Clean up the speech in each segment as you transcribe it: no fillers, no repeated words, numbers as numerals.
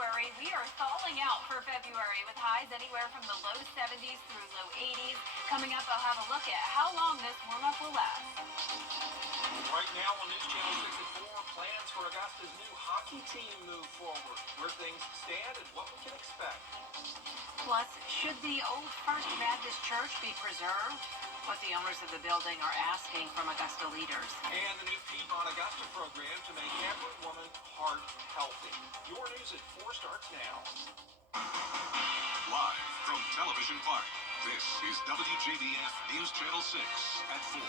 January. We are thawing out for February with highs anywhere from the low 70s through low 80s. Coming up, I'll have a look at how long this warm-up will last. Right now on News Channel 6 at 4, plans for Augusta's new hockey team move forward, where things stand and what we can expect. Plus, should the old First Baptist Church be preserved? What the owners of the building are asking from Augusta leaders. And the new Piedmont Augusta program to make every woman heart healthy. Your news at 4 starts now. Live from Television Park, this is WJBF News Channel 6 at 4.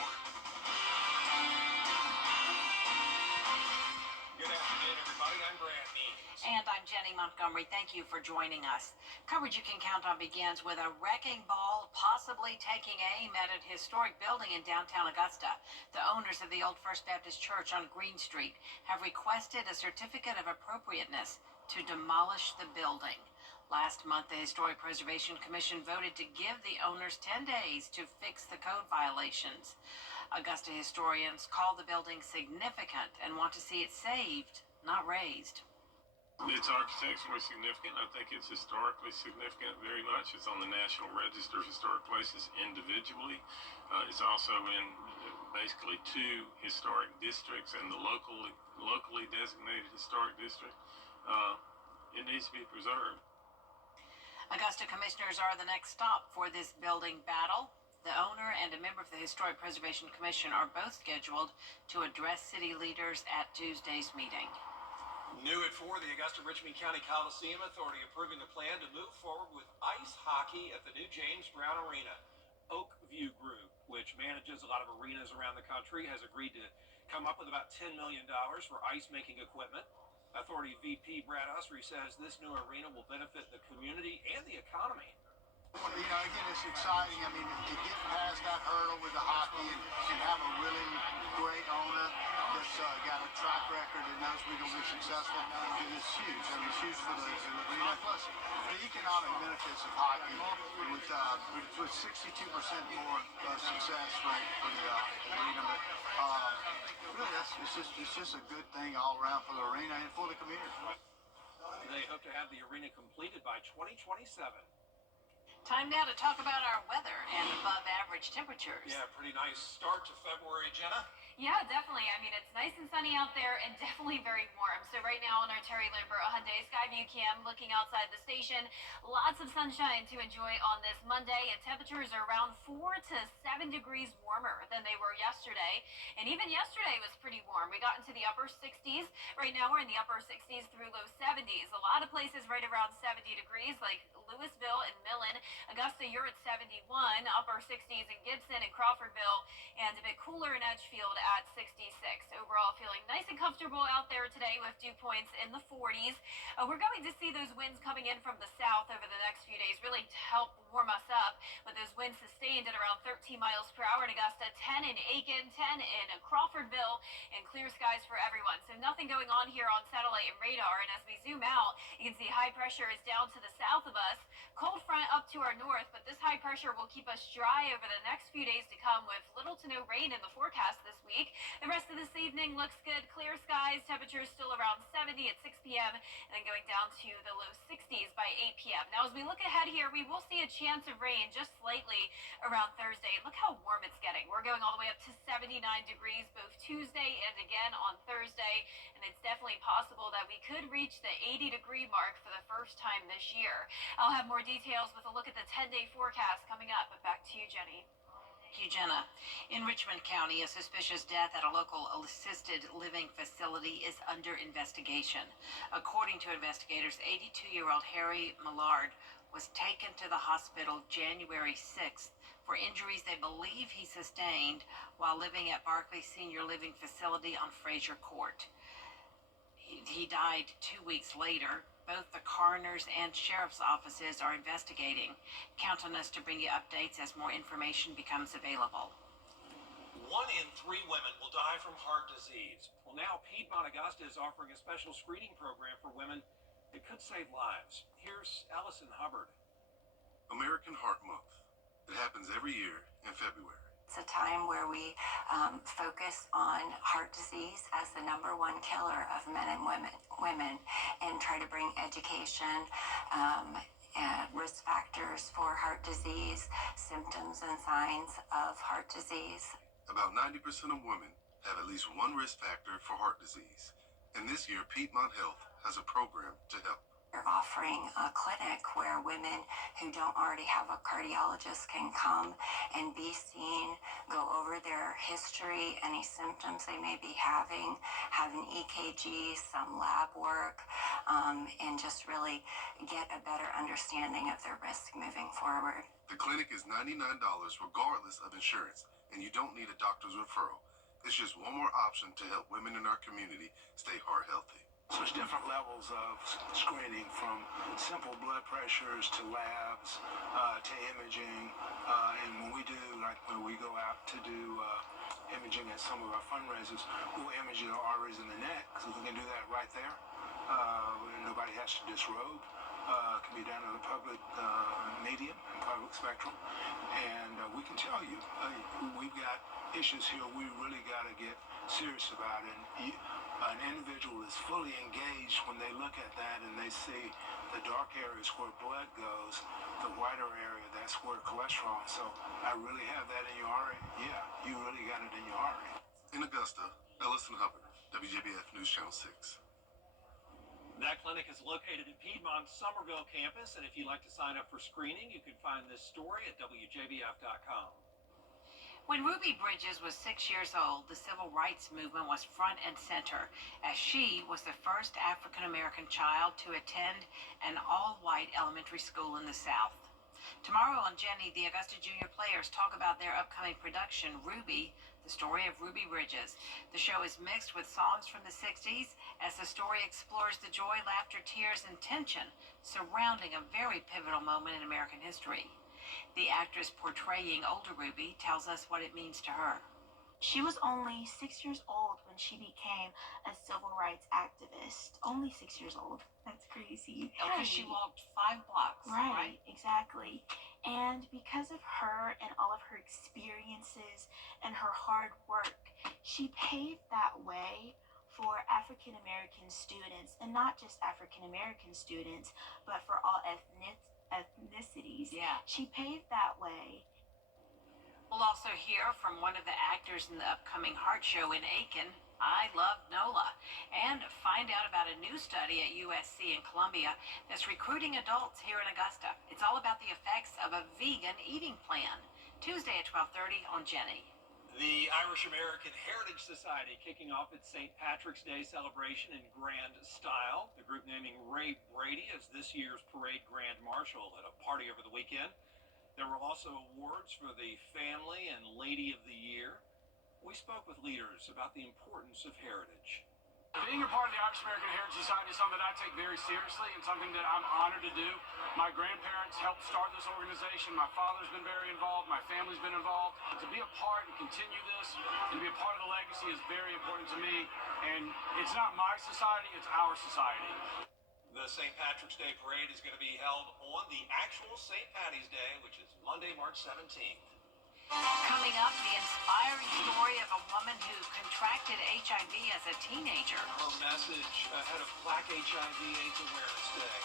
Good afternoon, everybody. I'm Brad Means. And I'm Jenny Montgomery. Thank you for joining us. Coverage you can count on begins with a wrecking ball possibly taking aim at an historic building in downtown Augusta. The owners of the old First Baptist Church on Green Street have requested a certificate of appropriateness to demolish the building. Last month, the Historic Preservation Commission voted to give the owners 10 days to fix the code violations. Augusta historians call the building significant and want to see it saved, not razed. It's architecturally significant. I think it's historically significant very much. It's on the National Register of Historic Places individually. It's also in basically 2 historic districts and the locally designated historic district. It needs to be preserved. Augusta commissioners are the next stop for this building battle. The owner and a member of the Historic Preservation Commission are both scheduled to address city leaders at Tuesday's meeting. New at 4, the Augusta-Richmond County Coliseum Authority approving a plan to move forward with ice hockey at the new James Brown Arena. Oak View Group, which manages a lot of arenas around the country, has agreed to come up with about $10 million for ice-making equipment. Authority VP Brad Usry says this new arena will benefit the community and the economy. You know, again, it's exciting. I mean, to get past that hurdle with the hockey and have a really great owner that's got a track record and knows we're going to be successful, it's huge. I mean, it's huge for the arena. Plus, the economic benefits of hockey with 62% more success rate for the arena. But really, it's just a good thing all around for the arena and for the community. They hope to have the arena completed by 2027. Time now to talk about our weather and above average temperatures. Yeah, pretty nice start to February, Jenna. Yeah, definitely. I mean, it's nice and sunny out there and definitely very warm. So right now on our Terry Lambert Hyundai Skyview cam, looking outside the station, lots of sunshine to enjoy on this Monday, and temperatures are around 4 to 7 degrees warmer than they were yesterday. And even yesterday was pretty warm. We got into the upper 60s. Right now we're in the upper 60s through low 70s. A lot of places right around 70 degrees, like Louisville and Millen. Augusta, you're at 71, upper 60s in Gibson and Crawfordville, and a bit cooler in Edgefield at 66. Overall, feeling nice and comfortable out there today with dew points in the 40s. We're going to see those winds coming in from the south over the next few days, really to help warm us up, with those winds sustained at around 13 miles per hour in Augusta, 10 in Aiken, 10 in Crawfordville, and clear skies for everyone. So nothing going on here on satellite and radar, and as we zoom out, you can see high pressure is down to the south of us, cold front up to our north, but this high pressure will keep us dry over the next few days to come, with little to no rain in the forecast this week. The rest of this evening looks good, clear skies, temperatures still around 70 at 6 p.m., and then going down to the low 60s by 8 p.m. Now, as we look ahead here, we will see a chance of rain just slightly around Thursday. Look how warm it's getting. We're going all the way up to 79 degrees both Tuesday and again on Thursday, and it's definitely possible that we could reach the 80-degree mark for the first time this year. I'll have more details with a look at the 10-day forecast coming up, but back to you, Jenny. Thank you, Jenna. In Richmond County, a suspicious death at a local assisted living facility is under investigation. According to investigators, 82-year-old Harry Millard was taken to the hospital January 6th for injuries they believe he sustained while living at Barclay Senior Living Facility on Fraser Court. He died 2 weeks later. Both the coroner's and sheriff's offices are investigating. Count on us to bring you updates as more information becomes available. 1 in 3 women will die from heart disease. Well, now Piedmont Augusta is offering a special screening program for women that could save lives. Here's Allison Hubbard. American Heart Month. It happens every year in February. It's a time where we focus on heart disease as the #1 killer of men and women, and try to bring education, risk factors for heart disease, symptoms and signs of heart disease. About 90% of women have at least one risk factor for heart disease. And this year, Piedmont Health has a program to help. We're offering a clinic where women who don't already have a cardiologist can come and be seen, go over their history, any symptoms they may be having, have an EKG, some lab work, and just really get a better understanding of their risk moving forward. The clinic is $99 regardless of insurance, and you don't need a doctor's referral. It's just one more option to help women in our community stay heart healthy. So there's different levels of screening, from simple blood pressures to labs to imaging. And when we do, like when we go out to do imaging at some of our fundraisers, we'll image the arteries in the neck, so we can do that right there. Nobody has to disrobe. It can be done in a public medium and public spectrum. And we can tell you, we've got issues here we really got to get serious about. And an individual is fully engaged when they look at that and they see the dark areas where blood goes, the whiter area, that's where cholesterol is. So I really have that in your artery? Yeah, you really got it in your artery. In Augusta, Ellison Hubbard, WJBF News Channel 6. That clinic is located at Piedmont's Somerville campus, and if you'd like to sign up for screening, you can find this story at WJBF.com. When Ruby Bridges was 6 years old, the civil rights movement was front and center, as she was the first African-American child to attend an all-white elementary school in the South. Tomorrow on Jenny, the Augusta Junior Players talk about their upcoming production, Ruby, the story of Ruby Bridges. The show is mixed with songs from the 60s as the story explores the joy, laughter, tears, and tension surrounding a very pivotal moment in American history. The actress portraying older Ruby tells us what it means to her. She was only 6 years old when she became a civil rights activist. Only 6 years old. That's crazy. Because she walked 5 blocks. Right, exactly. And because of her and all of her experiences and her hard work, she paved that way for African American students, and not just African American students, but for all ethnicities. Yeah. She paved that way. We'll also hear from one of the actors in the upcoming Heart Show in Aiken, I Love NOLA, and find out about a new study at USC in Columbia that's recruiting adults here in Augusta. It's all about the effects of a vegan eating plan. Tuesday at 12:30 on Jenny. The Irish American Heritage Society kicking off its St. Patrick's Day celebration in grand style. The group naming Ray Brady as this year's parade grand marshal at a party over the weekend. There were also awards for the Family and Lady of the Year. We spoke with leaders about the importance of heritage. Being a part of the Irish American Heritage Society is something that I take very seriously and something that I'm honored to do. My grandparents helped start this organization. My father's been very involved. My family's been involved. To be a part and continue this and be a part of the legacy is very important to me. And it's not my society, it's our society. The St. Patrick's Day Parade is going to be held on the actual St. Patty's Day, which is Monday, March 17th. Coming up, the inspiring story of a woman who contracted HIV as a teenager. Her message ahead of Black HIV/AIDS Awareness Day.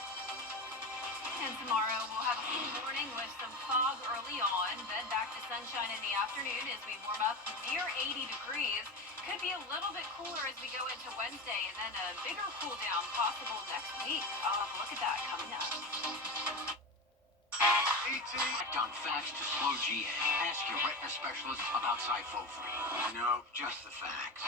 And tomorrow we'll have a full morning with some fog early on, then back to sunshine in the afternoon as we warm up near 80 degrees. Could be a little bit cooler as we go into Wednesday, and then a bigger cool down possible next week. I'll have a look at that coming up. Act on facts to slow GA. Ask your retina specialist about Syfovre. No, just the facts.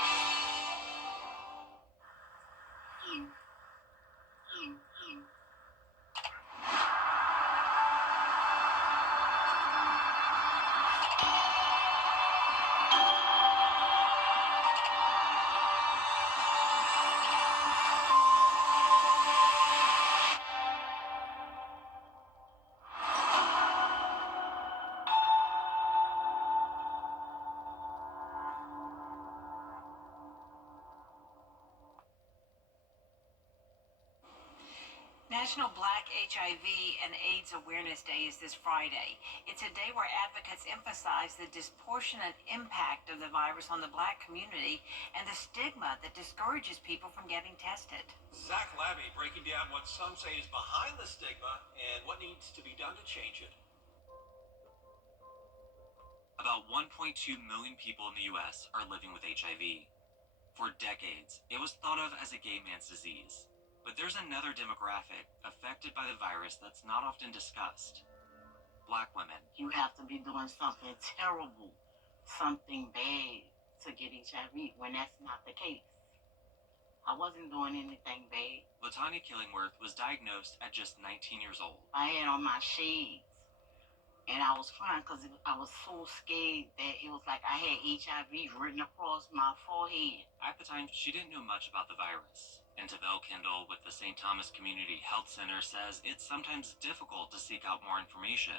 National Black HIV and AIDS Awareness Day is this Friday. It's a day where advocates emphasize the disproportionate impact of the virus on the Black community and the stigma that discourages people from getting tested. Zach Labby breaking down what some say is behind the stigma and what needs to be done to change it. About 1.2 million people in the U.S. are living with HIV. For decades, it was thought of as a gay man's disease. But there's another demographic affected by the virus that's not often discussed. Black women. You have to be doing something terrible, something bad to get HIV, when that's not the case. I wasn't doing anything bad. Latanya Killingworth was diagnosed at just 19 years old. I had on my shades, and I was crying because I was so scared that it was like I had HIV written across my forehead. At the time, she didn't know much about the virus. And Tavel Kendall with the St. Thomas Community Health Center says it's sometimes difficult to seek out more information,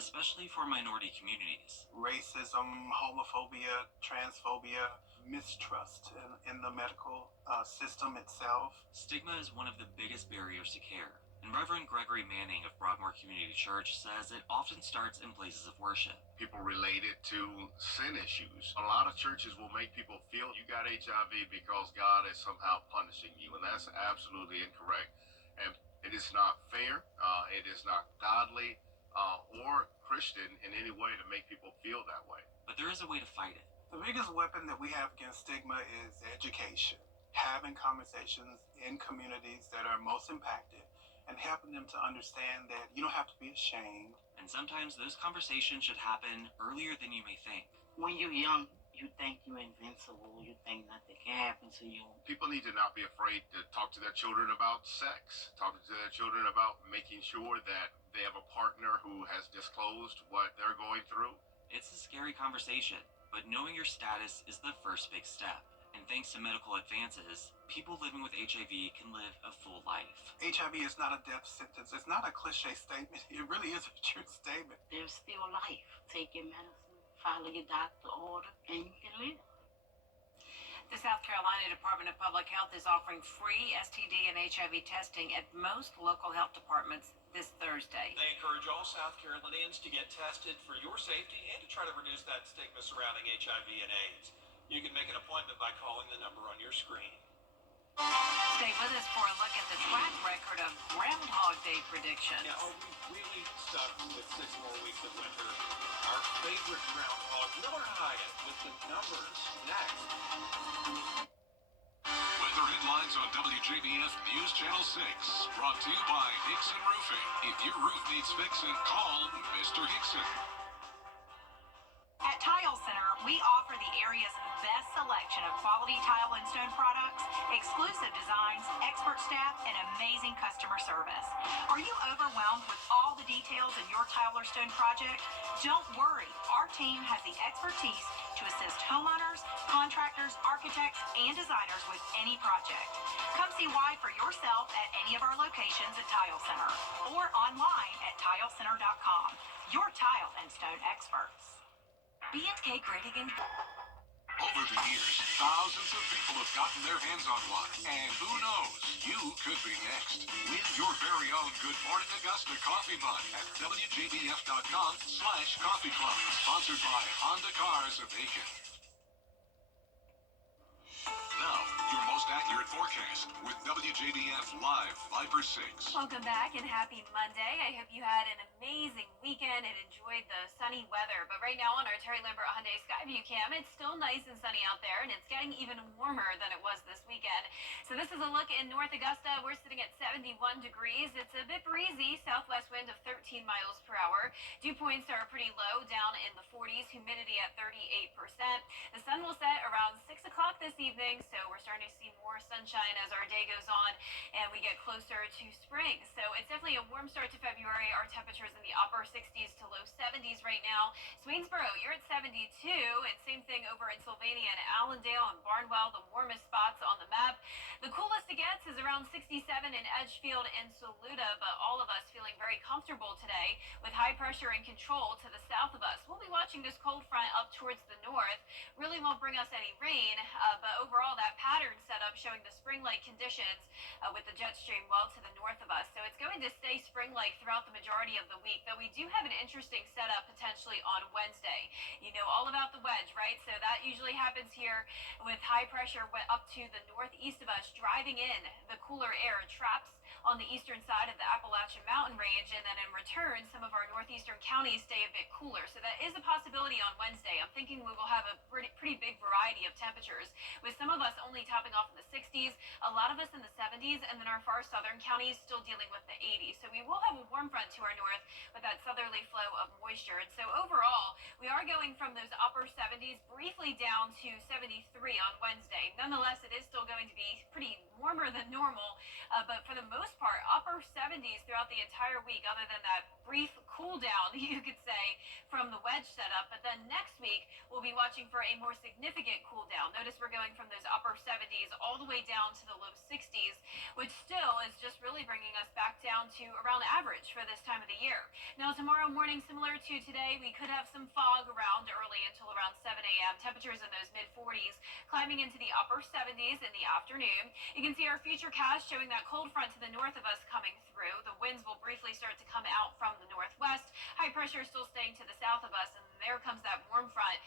especially for minority communities. Racism, homophobia, transphobia, mistrust in the medical system itself. Stigma is one of the biggest barriers to care. And Reverend Gregory Manning of Broadmoor Community Church says it often starts in places of worship. People relate it to sin issues. A lot of churches will make people feel you got HIV because God is somehow punishing you, and that's absolutely incorrect. And it is not fair, it is not godly or Christian in any way to make people feel that way. But there is a way to fight it. The biggest weapon that we have against stigma is education. Having conversations in communities that are most impacted, and helping them to understand that you don't have to be ashamed. And sometimes those conversations should happen earlier than you may think. When you're young, you think you're invincible, you think nothing can happen to you. People need to not be afraid to talk to their children about sex, talk to their children about making sure that they have a partner who has disclosed what they're going through. It's a scary conversation, but knowing your status is the first big step. And thanks to medical advances, people living with HIV can live a full life. HIV is not a death sentence. It's not a cliche statement. It really is a true statement. There's still life. Take your medicine, follow your doctor order, and you can live. The South Carolina Department of Public Health is offering free STD and HIV testing at most local health departments this Thursday. They encourage all South Carolinians to get tested for your safety and to try to reduce that stigma surrounding HIV and AIDS. You can make an appointment by calling the number on your screen. Stay with us for a look at the track record of Groundhog Day predictions. Now, are we really stuck with 6 more weeks of winter? Our favorite groundhog, Miller Hyatt, with the numbers next. Weather headlines on WJBF News Channel 6. Brought to you by Hickson Roofing. If your roof needs fixing, call Mr. Hickson. At Tile Center, we offer the area's best selection of quality tile and stone products, exclusive designs, expert staff, and amazing customer service. Are you overwhelmed with all the details in your tile or stone project? Don't worry, our team has the expertise to assist homeowners, contractors, architects, and designers with any project. Come see why for yourself at any of our locations at Tile Center or online at tilecenter.com. Your tile and stone experts. B&K Grading and... Over the years, thousands of people have gotten their hands on one. And who knows, you could be next. Win your very own Good Morning Augusta coffee mug at WJBF.com/coffee club. Sponsored by Honda Cars of Aiken. Now, your most accurate forecast with WJBF Live Viper 6. Welcome back and happy Monday. I hope you had an amazing weekend and enjoyed the sunny weather. But right now on our Terry Lambert Hyundai Skyview cam, it's still nice and sunny out there, and it's getting even warmer than it was this weekend. So this is a look in North Augusta. We're sitting at 71 degrees. It's a bit breezy, southwest wind of 13 miles per hour. Dew points are pretty low, down in the 40s, humidity at 38%. The sun will set around 6 o'clock this evening, so we're starting to see more sunshine as our day goes on and we get closer to spring. So it's definitely a warm start to February. Our temperatures in the upper 60s to low 70s right now. Swainsboro, you're at 72, and same thing over in Sylvania and Allendale and Barnwell, the warmest spots on the map. The coolest it gets is around 67 in Edgefield and Saluda, but all of us feeling very comfortable today with high pressure and control to the south of us. We'll be watching this cold front up towards the north. Really won't bring us any rain, but overall that pattern set setup showing the spring-like conditions with the jet stream well to the north of us. So it's going to stay spring-like throughout the majority of the week, though we do have an interesting setup potentially on Wednesday. You know all about the wedge, right? So that usually happens here with high pressure up to the northeast of us, driving in the cooler air, traps on the eastern side of the Appalachian Mountain Range, and then in return, some of our northeastern counties stay a bit cooler. So that is a possibility on Wednesday. I'm thinking we will have a pretty big variety of temperatures, with some of us only topping off in the 60s, a lot of us in the 70s, and then our far southern counties still dealing with the 80s. So we will have a warm front to our north with that southerly flow of moisture. And so overall, we are going from those upper 70s briefly down to 73 on Wednesday. Nonetheless, it is still going to be pretty warmer than normal, but for the most part, upper 70s throughout the entire week, other than that brief cool down, you could say, from the wedge setup. But then next week, we'll be watching for a more significant cool down. Notice we're going from those upper 70s all the way down to the low 60s, which still is just really bringing us back down to around average for this time of the year. Now, tomorrow morning, similar to today, we could have some fog around early until around 7 a.m. Temperatures in those mid-40s, climbing into the upper 70s in the afternoon. You can see our futurecast showing that cold front to the north of us coming through. The winds will briefly start to come out from the northwest. High pressure still staying to the south of us, and there comes that warm front,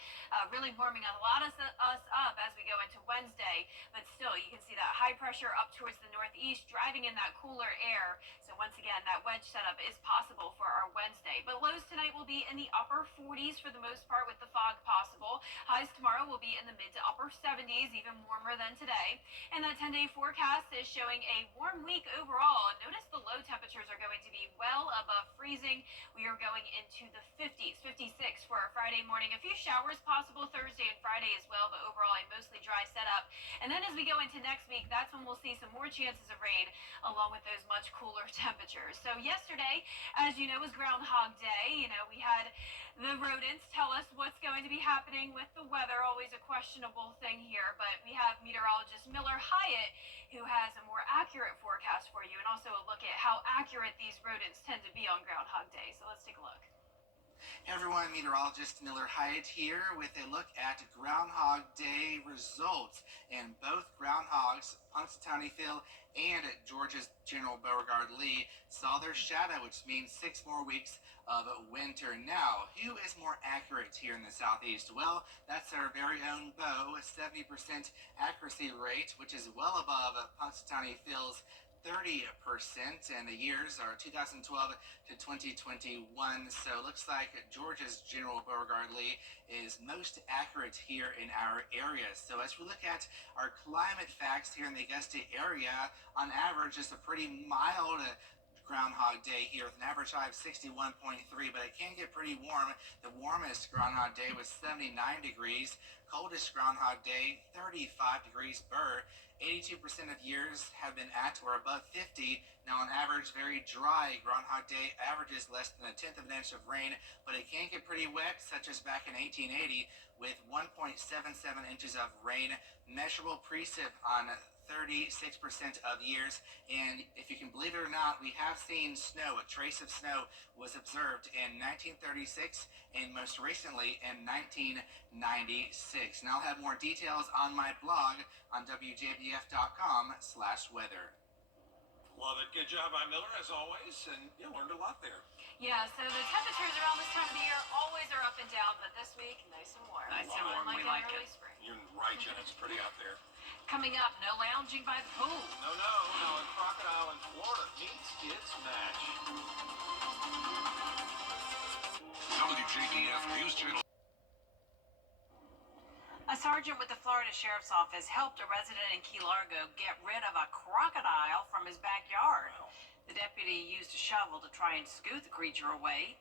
really warming a lot of us up as we go into Wednesday. But still, you can see that high pressure up towards the northeast, driving in that cooler air. So once again, that wedge setup is possible for our Wednesday. But lows tonight will be in the upper 40s for the most part, with the fog possible. Highs tomorrow will be in the mid to upper 70s, even warmer than today. And that 10-day forecast is showing a warm week overall. And notice the low temperatures are going to be well above freezing. We are going into the 50s, 56 for our Friday morning. A few showers possible Thursday and Friday as well, but overall a mostly dry setup. And then as we go into next week, that's when we'll see some more chances of rain, along with those much cooler temperatures. So yesterday, as you know, was Groundhog Day. You know, we had the rodents tell us what's going to be happening with the weather. Always a questionable thing here, but we have meteorologist Miller Hyatt, who has a more accurate forecast for you, and also a look at how accurate these rodents tend to be on Groundhog Day. So let's take a look. Hey everyone, meteorologist Miller Hyatt here with a look at Groundhog Day results. And both groundhogs, Punxsutawney Phil and Georgia's General Beauregard Lee, saw their shadow, which means 6 more weeks of winter. Now, who is more accurate here in the southeast? Well, that's our very own Beau, a 70% accuracy rate, which is well above Punxsutawney Phil's 30%, and the years are 2012 to 2021. So it looks like Georgia's General Beauregard Lee is most accurate here in our area. So as we look at our climate facts here in the Augusta area, on average, it's a pretty mild Groundhog Day here with an average high of 61.3, but it can get pretty warm. The warmest Groundhog Day was 79 degrees. Coldest Groundhog Day, 35 degrees Burr. 82% of years have been at or above 50. Now, on average, very dry. Groundhog Day averages less than 1/10 of an inch of rain, but it can get pretty wet, such as back in 1880 with 1.77 inches of rain. Measurable precip on 36% of years, and if you can believe it or not, we have seen snow. A trace of snow was observed in 1936 and most recently in 1996. And I'll have more details on my blog on WJBF.com/weather. Love it. Good job by Miller, as always, and you learned a lot there. Yeah, so the temperatures around this time of the year always are up and down, but this week, nice and warm. Nice and warm. Like We in like early it. spring. You're right, Jen. It's pretty out there. Coming up, no lounging by the pool. No, a crocodile in Florida meets its match. WJBF News Channel. A sergeant with the Florida Sheriff's Office helped a resident in Key Largo get rid of a crocodile from his backyard. Wow. The deputy used a shovel to try and scoot the creature away.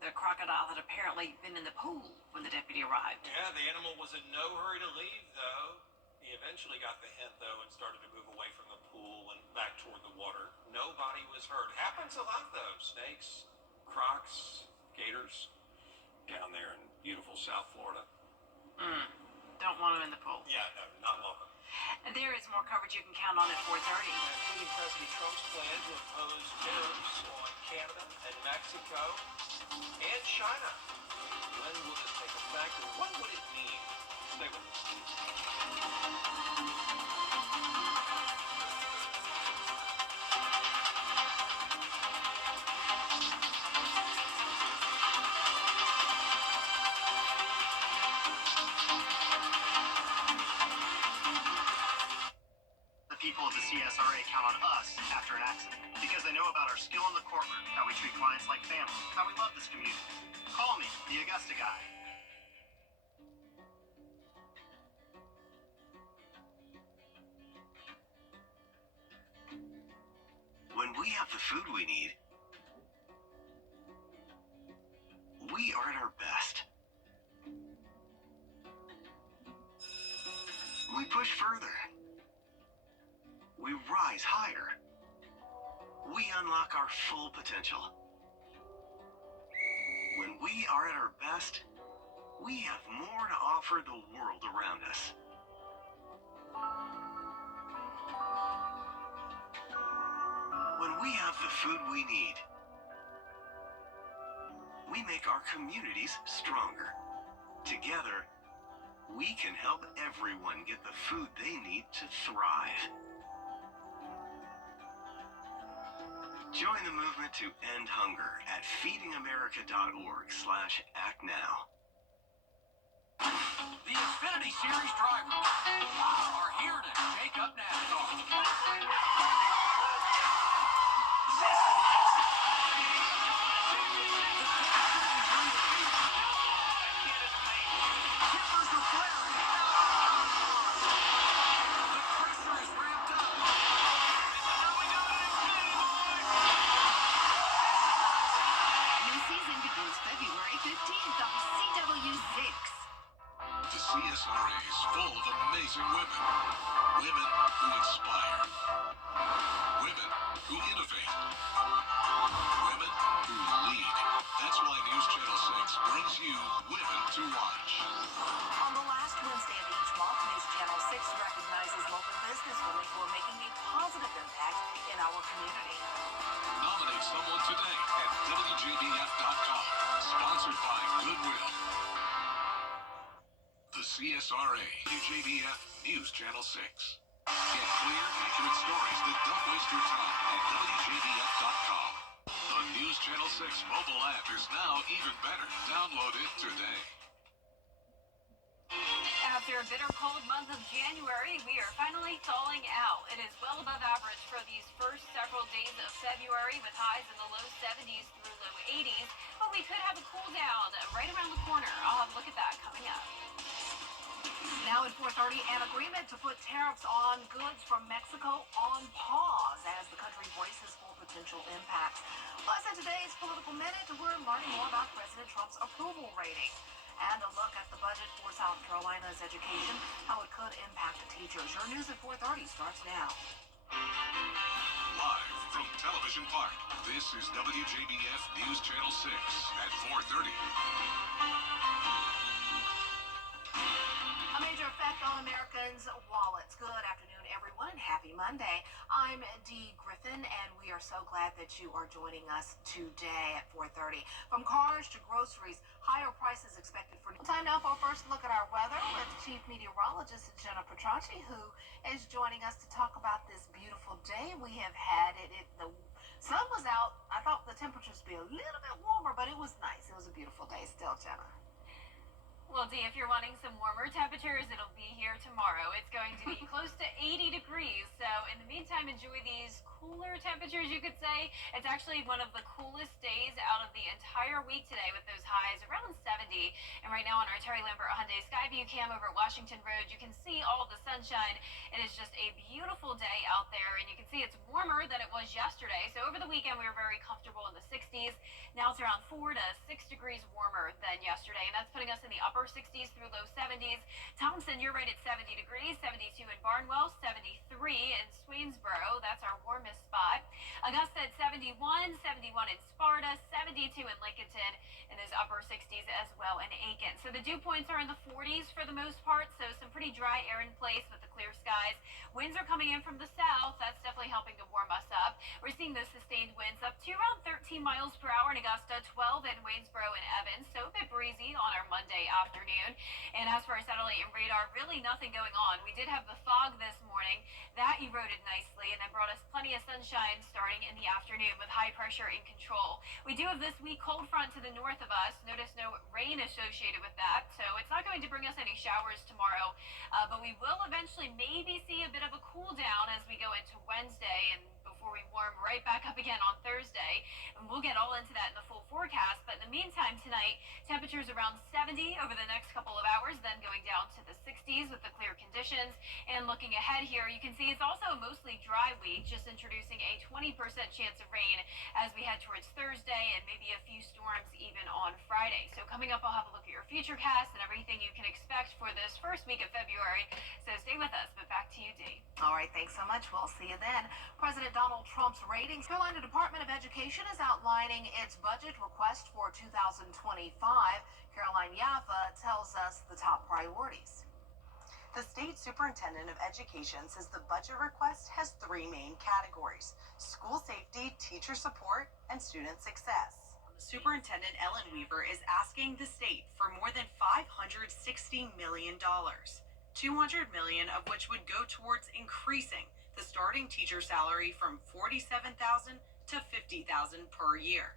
The crocodile had apparently been in the pool when the deputy arrived. Yeah, the animal was in no hurry to leave, though. He eventually got the hint, though, and started to move away from the pool and back toward the water. Nobody was hurt. Happens a lot, though. Snakes, crocs, gators, down there in beautiful South Florida. Don't want him in the pool. Yeah, no, not welcome. And there is more coverage you can count on at 4:30. Including President Trump's plan to impose tariffs on Canada and Mexico and China. When will this take effect, and what would it mean? Stay with us. count on us after an accident because they know about our skill in the courtroom, how we treat clients like family, how we love this community. Call me, the Augusta guy. When we have the food we need, we are at our best. We push further. We rise higher. We unlock our full potential. When we are at our best, we have more to offer the world around us. When we have the food we need, we make our communities stronger. Together, we can help everyone get the food they need to thrive. Join the movement to end hunger at feedingamerica.org/actnow. The Xfinity Series drivers are here to shake up NASCAR. CSRA is full of amazing women. Women who inspire. Women who innovate. Women who lead. That's why News Channel 6 brings you Women to Watch. On the last Wednesday of each month, News Channel 6 recognizes local businesswomen who are making a positive impact in our community. Nominate someone today at WJBF.com. Sponsored by Goodwill. The CSRA, WJBF News Channel 6. Get clear, accurate stories that don't waste your time at WJBF.com. The News Channel 6 mobile app is now even better. Download it today. After a bitter cold month of January, we are finally thawing out. It is well above average for these first several days of February with highs in the low 70s through low 80s, but we could have a cool down right around the corner. I'll have a look at that coming up. Now at 4:30, an agreement to put tariffs on goods from Mexico on pause as the country braces for potential impacts. Plus, in today's Political Minute, we're learning more about President Trump's approval rating and a look at the budget for South Carolina's education, how it could impact teachers. Your news at 4:30 starts now. Live from Television Park, this is WJBF News Channel 6 at 4:30. A major effect on Americans' wallets. Good afternoon, everyone, and happy Monday. I'm Dee Griffin, and we are so glad that you are joining us today at 4:30. From cars to groceries, higher prices expected for... Time now for a first look at our weather with Chief Meteorologist Jenna Petracci, who is joining us to talk about this beautiful day we have had. The sun was out. I thought the temperatures would be a little bit warmer, but it was nice. It was a beautiful day still, Jenna. Well, Dee, if you're wanting some warmer temperatures, it'll be here tomorrow. It's going to be close to 80 degrees. So in the meantime, enjoy these cooler temperatures, you could say. It's actually one of the coolest days out of the entire week today with those highs around 70. And right now on our Terry Lambert Hyundai Skyview cam over at Washington Road, you can see all the sunshine. It is just a beautiful day out there. And you can see it's warmer than it was yesterday. So over the weekend, we were very comfortable in the 60s. Now it's around 4 to 6 degrees warmer than yesterday. And that's putting us in the upper 60s through low 70s. Thompson, you're right at 70 degrees, 72 in Barnwell, 73 in Swainsboro. That's our warmest spot. Augusta at 71, 71 in Sparta, 72 in Lincolnton, and those upper 60s as well in Aiken. So the dew points are in the 40s for the most part, so some pretty dry air in place with the clear skies. Winds are coming in from the south. That's definitely helping to warm us up. We're seeing those sustained winds up to around 13 miles per hour in Augusta, 12 in Waynesboro and Evans, so a bit breezy on our Monday afternoon. And as for our satellite and radar, really nothing going on. We did have the fog this morning. That eroded nicely and then brought us plenty of sunshine starting in the afternoon with high pressure in control. We do have this weak cold front to the north of us. Notice no rain associated with that, so it's not going going to bring us any showers tomorrow, but we will eventually maybe see a bit of a cool down as we go into Wednesday and before we warm right back up again on Thursday. And we'll get all into that in the full forecast. But in the meantime, tonight, temperatures around 70 over the next couple of hours, then going down to the 60s with the clear conditions. And looking ahead here, you can see it's also a mostly dry week, just introducing a 20% chance of rain as we head towards Thursday and maybe a few storms even on Friday. So coming up, I'll have a look at your futurecast and everything you can expect for this first week of February. So stay with us, but back to you, Dee. All right, thanks so much. We'll see you then. President Donald Trump's ratings. Carolina Department of Education is outlining its budget request for 2025. Caroline Yaffa tells us the top priorities. The state superintendent of education says the budget request has three main categories: school safety, teacher support, and student success. Superintendent Ellen Weaver is asking the state for more than $560 million, $200 million of which would go towards increasing the starting teacher salary from $47,000 to $50,000 per year.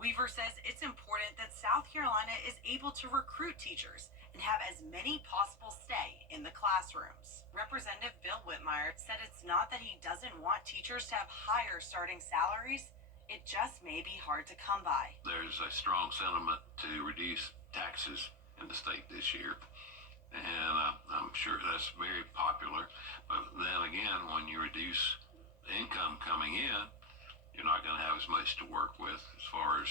Weaver says it's important that South Carolina is able to recruit teachers and have as many possible stay in the classrooms. Representative Bill Whitmire said it's not that he doesn't want teachers to have higher starting salaries, it just may be hard to come by. There's a strong sentiment to reduce taxes in the state this year, and I'm sure that's very popular. But then again, when you reduce the income coming in, you're not going to have as much to work with as far as,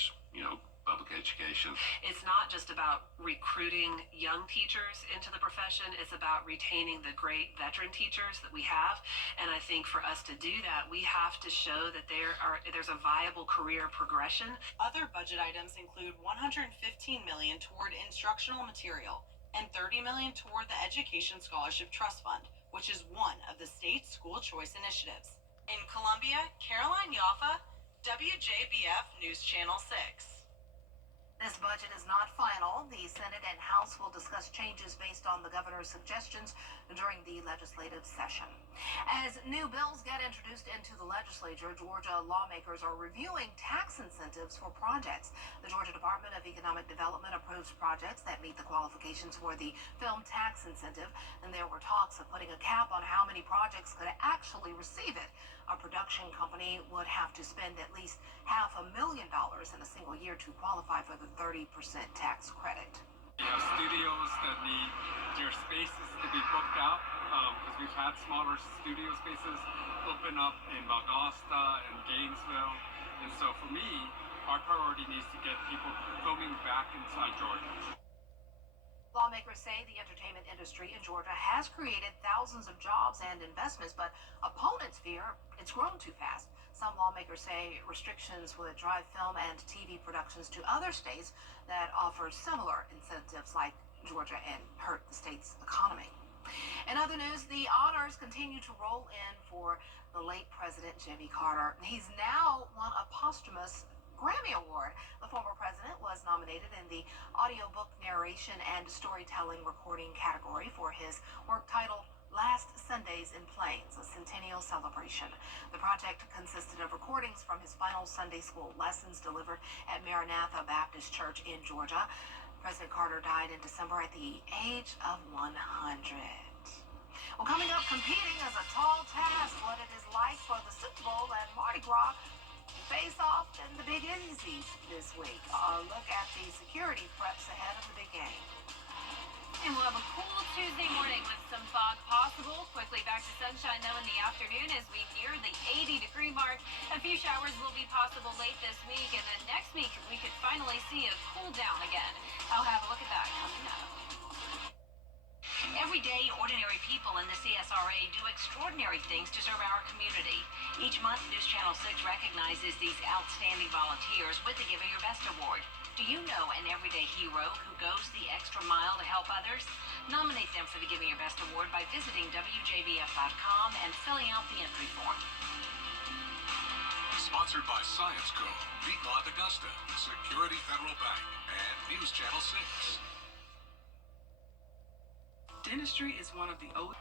public education. It's not just about recruiting young teachers into the profession, it's about retaining the great veteran teachers that we have. And I think for us to do that, we have to show that there's a viable career progression. Other budget items include $115 million toward instructional material and $30 million toward the Education Scholarship Trust Fund, which is one of the state's school choice initiatives. In Columbia, Caroline Yaffa, WJBF News Channel 6. This budget is not final. The Senate and House will discuss changes based on the governor's suggestions during the legislative session. As new bills get introduced into the legislature, Georgia lawmakers are reviewing tax incentives for projects. The Georgia Department of Economic Development approves projects that meet the qualifications for the film tax incentive, and there were talks of putting a cap on how many projects could actually receive it. A production company would have to spend at least $500,000 in a single year to qualify for the 30% tax credit. We have studios that need their spaces to be booked out because we've had smaller studio spaces open up in Valdosta and Gainesville. And so for me, our priority needs to get people filming back inside Georgia. Lawmakers say the entertainment industry in Georgia has created thousands of jobs and investments, but opponents fear it's grown too fast. Some lawmakers say restrictions would drive film and TV productions to other states that offer similar incentives like Georgia and hurt the state's economy. In other news, the honors continue to roll in for the late President Jimmy Carter. He's now won a posthumous Grammy Award. The former president was nominated in the audiobook narration and storytelling recording category for his work titled Last Sundays in Plains, a centennial celebration. The project consisted of recordings from his final Sunday school lessons delivered at Maranatha Baptist Church in Georgia. President Carter died in December at the age of 100. Well, coming up, competing is a tall task. What it is like for the Super Bowl and Mardi Gras face off in the Big Easy this week. A look at the security preps ahead of the big game. And we'll have a cool Tuesday morning with some fog possible. Quickly back to sunshine, though, in the afternoon as we near the 80-degree mark. A few showers will be possible late this week, and then next week we could finally see a cool down again. I'll have a look at that coming up. Every day, ordinary people in the CSRA do extraordinary things to serve our community. Each month, News Channel 6 recognizes these outstanding volunteers with the Giving Your Best Award. Do you know an everyday hero who goes the extra mile to help others? Nominate them for the Giving Your Best Award by visiting WJBF.com and filling out the entry form. Sponsored by Science Co., Piedmont Augusta, Security Federal Bank, and News Channel 6. Dentistry is one of the old.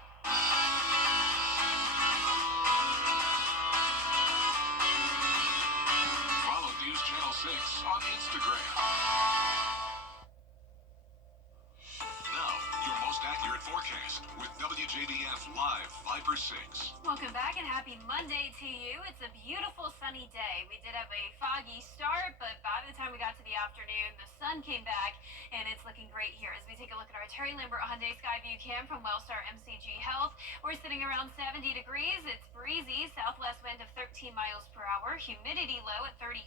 Follow News Channel 6 on Instagram. Now, accurate forecast with WJBF Live 5 for 6. Welcome back and happy Monday to you. It's a beautiful sunny day. We did have a foggy start, but by the time we got to the afternoon, the sun came back and it's looking great here. As we take a look at our Terry Lambert Hyundai Skyview Cam from Wellstar MCG Health, we're sitting around 70 degrees. It's breezy, southwest wind of 13 miles per hour, humidity low at 38%,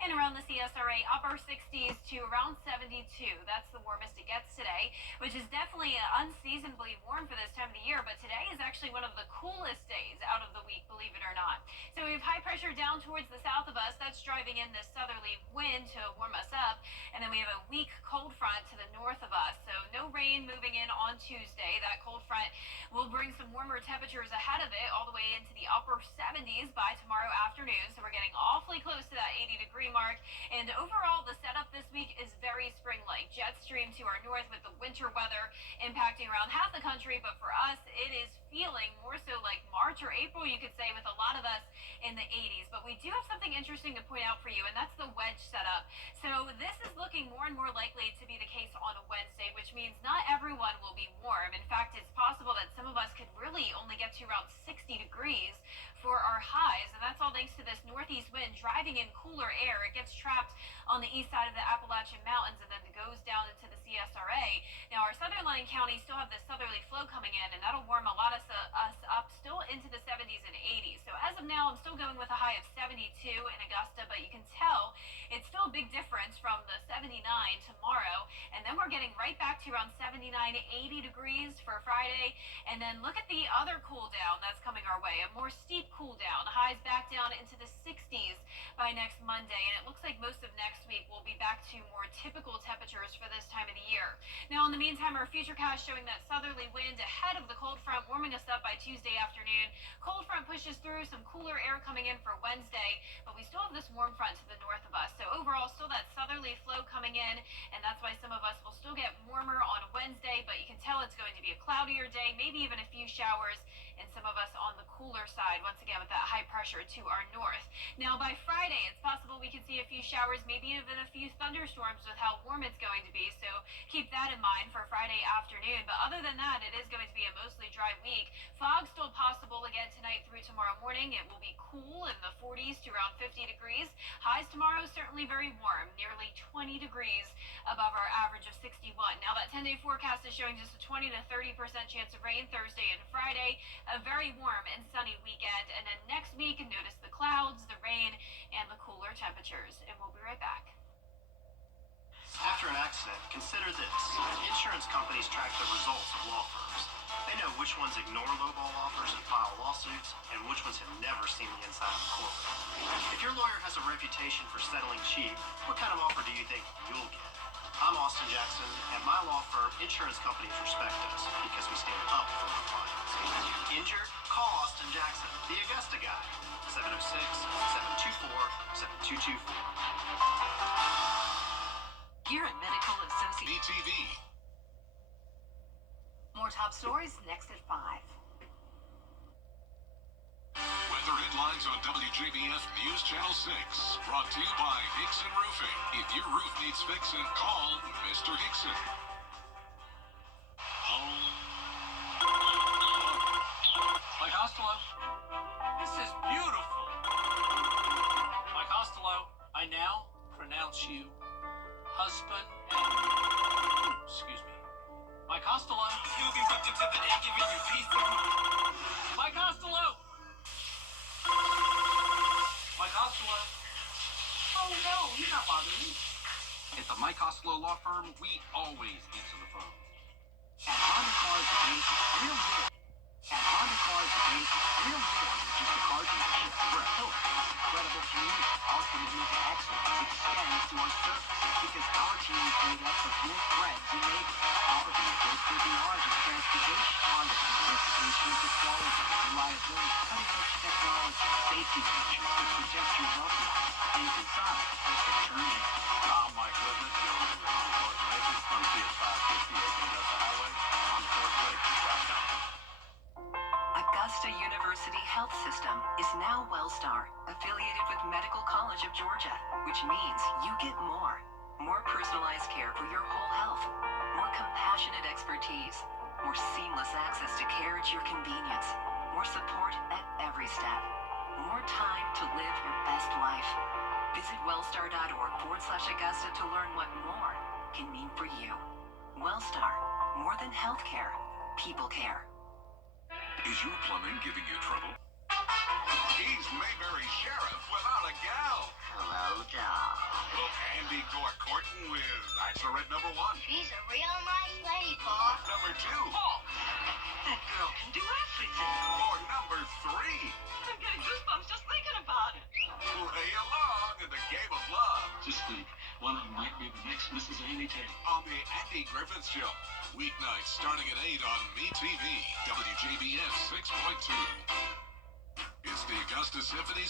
and around the CSRA upper 60s to around 72. That's the warmest it gets today, which is definitely unseasonably warm for this time of the year, but today is actually one of the coolest days out of the week, believe it or not. So we have high pressure down towards the south of us. That's driving in this southerly wind to warm us up, and then we have a weak cold front to the north of us. So no rain moving in on Tuesday. That cold front will bring some warmer temperatures ahead of it, all the way into the upper 70s by tomorrow afternoon. So we're getting awfully close to that 80-degree mark, and overall the setup this week is very spring-like. Jet stream to our north with the winter weather impacting around half the country, but for us it is feeling more so like March or April, you could say, with a lot of us in the 80s. But we do have something interesting to point out for you, and that's the wedge setup. So this is looking more and more likely to be the case on a Wednesday, which means not everyone will be warm. In fact, it's possible that some of us could really only get to around 60 degrees for our highs, and that's all thanks to this northeast wind driving in cooler air. It gets trapped on the east side of the Appalachian Mountains and then goes down into the CSRA. Now, our southern line counties still have this southerly flow coming in, and that'll warm a lot of us up still into the 70s and 80s. So as of now, I'm still going with a high of 72 in Augusta, but you can tell it's still a big difference from the 79 tomorrow, and then we're getting right back to around 79 to 80 degrees for Friday. And then look at the other cool down that's coming our way, a more steep cool down. Highs back down into the 60s by next Monday, and it looks like most of next week will be back to more typical temperatures for this time of the year. Now, in the meantime, our futurecast showing that southerly wind ahead of the cold front warming us up by Tuesday afternoon. Cold front pushes through, some cooler air coming in for Wednesday, but we still have this warm front to the north of us. So overall, still that southerly flow coming in, and that's why some of us will still get warmer on Wednesday, but you can tell it's going to be a cloudier day, maybe even a few showers, and some of us on the cooler side, once again with that high pressure to our north. Now, by Friday, it's possible we could see a few showers, maybe even a few thunderstorms with how warm it's going to be, so keep that in mind for Friday afternoon. But other than that, it is going to be a mostly dry week. Fog still possible again tonight through tomorrow morning. It will be cool in the 40s to around 50 degrees. Highs tomorrow certainly very warm, nearly 20 degrees above our average of 61. Now, that 10-day forecast is showing just a 20 to 30% chance of rain Thursday and Friday. A very warm and sunny weekend, and then next week, notice the clouds, the rain, and the cooler temperatures. And we'll be right back. After an accident, consider this. Insurance companies track the results of law firms. They know which ones ignore lowball offers and file lawsuits, and which ones have never seen the inside of a courtroom. If your lawyer has a reputation for settling cheap, what kind of offer do you think you'll get? I'm Austin Jackson, and my law firm, insurance companies respect us because we stand up for our clients. Injured? Call Austin Jackson, the Augusta guy. 706-724-7224. Here at Medical Associates. BTV. More top stories next at 5. Weather headlines on WJBF News Channel 6. Brought to you by Hickson Roofing. If your roof needs fixing, call Mr. Hickson. Mike Costello. This is beautiful. Mike Costello, I now pronounce you husband and... Excuse me. Mike Costello. Mike Costello. Mike Costello. Oh no, you're not bothering me. At the Mike Costello Law Firm, we always answer the phone. At Honda Cars Advantage, we're more. At Honda Cars Advantage, we're more than just a car dealership. We're a pillar, incredible community. Our commitment to excellence extends to our service because our team is made up of new friends and neighbors. Our vehicles go beyond just transportation. Honda has a reputation for quality, reliability, cutting-edge technology, safety features that protect your loved ones, and design that turn in. Mike Goodman, General Manager of Honda Cars Advantage, come see us 550 Augusta Highway, HondaCarsAdvantage.com. Augusta University Health System is now Wellstar, affiliated with Medical College of Georgia, which means you get more. More personalized care for your whole health, more compassionate expertise, More seamless access to care at your convenience. More support at every step. More time to live your best life. Visit wellstar.org/Augusta to learn what more can mean for you. Wellstar, more than healthcare, people care. Is your plumbing giving you trouble? He's Mayberry Sheriff without a gal. Hello, Doc. Will Andy go a courting with Axelred number 1? She's a real nice lady, Pa. Number 2? Oh, that girl can do everything. Or number 3? I'm getting goosebumps just thinking about it. Play along in the game of love. Just think, one of them might be the next Mrs. Amy Taylor. On the Andy Griffith Show. Weeknights starting at 8 on MeTV. WJBF 6.2. It's the Augusta Symphony's